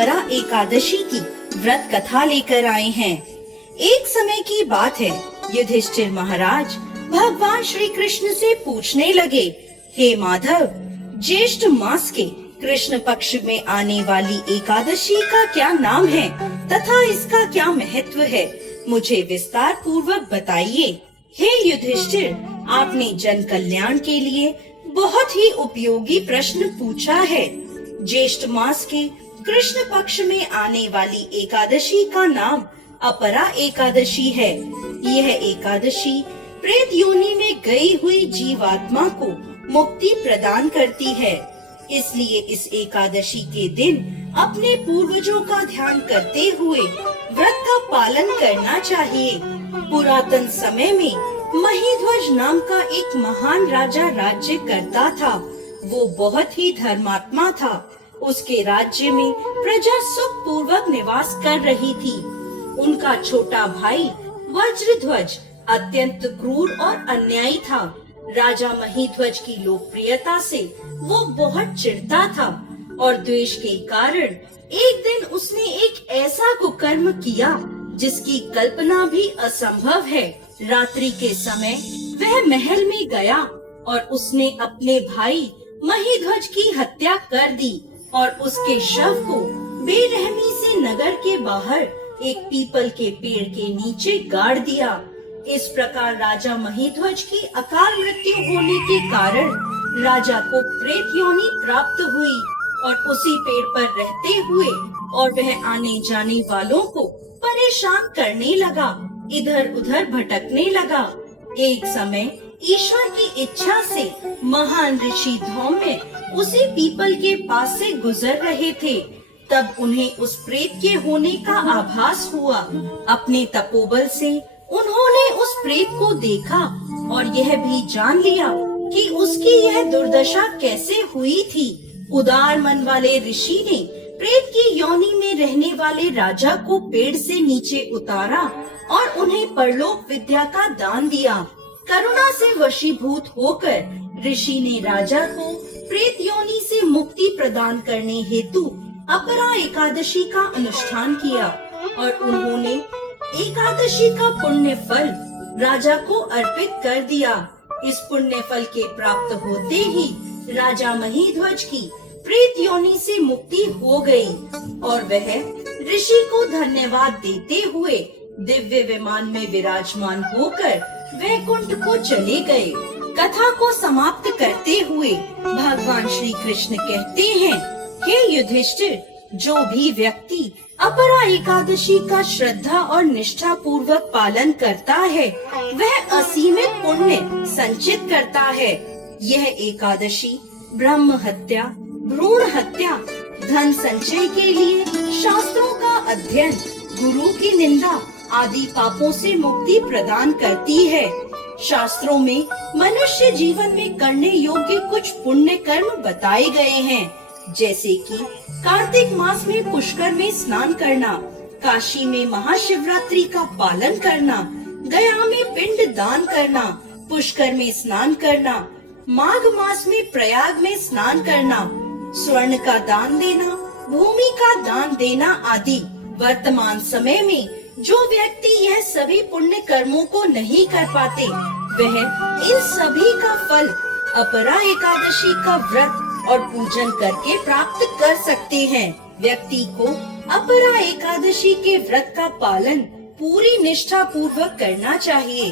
अपरा एकादशी की व्रत कथा लेकर आए हैं। एक समय की बात है, युधिष्ठिर महाराज भगवान श्री कृष्ण से पूछने लगे, हे माधव, ज्येष्ठ मास के कृष्ण पक्ष में आने वाली एकादशी का क्या नाम है तथा इसका क्या महत्व है, मुझे विस्तार पूर्वक बताइए। हे युधिष्ठिर, आपने जन कल्याण के लिए बहुत ही उपयोगी प्रश्न पूछा है। ज्येष्ठ मास के कृष्ण पक्ष में आने वाली एकादशी का नाम अपरा एकादशी है। यह एकादशी प्रेत योनि में गई हुई जीवात्मा को मुक्ति प्रदान करती है। इसलिए इस एकादशी के दिन अपने पूर्वजों का ध्यान करते हुए व्रत का पालन करना चाहिए। पुरातन समय में महीध्वज नाम का एक महान राजा राज्य करता था। वो बहुत ही धर्मात्मा था। उसके राज्य में प्रजा सुख पूर्वक निवास कर रही थी। उनका छोटा भाई वज्रध्वज अत्यंत क्रूर और अन्यायी था। राजा महीध्वज की लोकप्रियता से वो बहुत चिढ़ता था और द्वेष के कारण एक दिन उसने एक ऐसा कुकर्म किया जिसकी कल्पना भी असंभव है। रात्रि के समय वह महल में गया और उसने अपने भाई महीध्वज की हत्या कर दी और उसके शव को बेरहमी से नगर के बाहर एक पीपल के पेड़ के नीचे गाड़ दिया। इस प्रकार राजा महीध्वज की अकाल मृत्यु होने के कारण राजा को प्रेत योनि प्राप्त हुई और उसी पेड़ पर रहते हुए और वह आने जाने वालों को परेशान करने लगा, इधर उधर भटकने लगा। एक समय ईश्वर की इच्छा से महान ऋषि धौम्य उसी पीपल के पास से गुजर रहे थे। तब उन्हें उस प्रेत के होने का आभास हुआ। अपने तपोबल से उन्होंने उस प्रेत को देखा और यह भी जान लिया कि उसकी यह दुर्दशा कैसे हुई थी। उदार मन वाले ऋषि ने प्रेत की योनि में रहने वाले राजा को पेड़ से नीचे उतारा और उन्हें परलोक विद्या का दान दिया। करुणा से वशीभूत होकर ऋषि ने राजा को प्रेत योनि से मुक्ति प्रदान करने हेतु अपरा एकादशी का अनुष्ठान किया और उन्होंने एकादशी का पुण्य फल राजा को अर्पित कर दिया। इस पुण्य फल के प्राप्त होते ही राजा महीध्वज की प्रेत योनि से मुक्ति हो गई और वह ऋषि को धन्यवाद देते हुए दिव्य विमान में विराजमान होकर वैकुंठ को चले गए। कथा को समाप्त करते हुए भगवान श्री कृष्ण कहते हैं, हे युधिष्ठिर, जो भी व्यक्ति अपरा एकादशी का श्रद्धा और निष्ठा पूर्वक पालन करता है वह असीमित पुण्य संचित करता है। यह एकादशी ब्रह्म हत्या, भ्रूण हत्या, धन संचय के लिए शास्त्रों का अध्ययन, गुरु की निंदा आदि पापों से मुक्ति प्रदान करती है। शास्त्रों में मनुष्य जीवन में करने योग्य कुछ पुण्य कर्म बताए गए हैं, जैसे कि कार्तिक मास में पुष्कर में स्नान करना, काशी में महाशिवरात्रि का पालन करना, गया में पिंड दान करना, पुष्कर में स्नान करना, माघ मास में प्रयाग में स्नान करना, स्वर्ण का दान देना, भूमि का दान देना आदि। वर्तमान समय में जो व्यक्ति यह सभी पुण्य कर्मों को नहीं कर पाते वह इन सभी का फल अपरा एकादशी का व्रत और पूजन करके प्राप्त कर सकते हैं। व्यक्ति को अपरा एकादशी के व्रत का पालन पूरी निष्ठा पूर्वक करना चाहिए।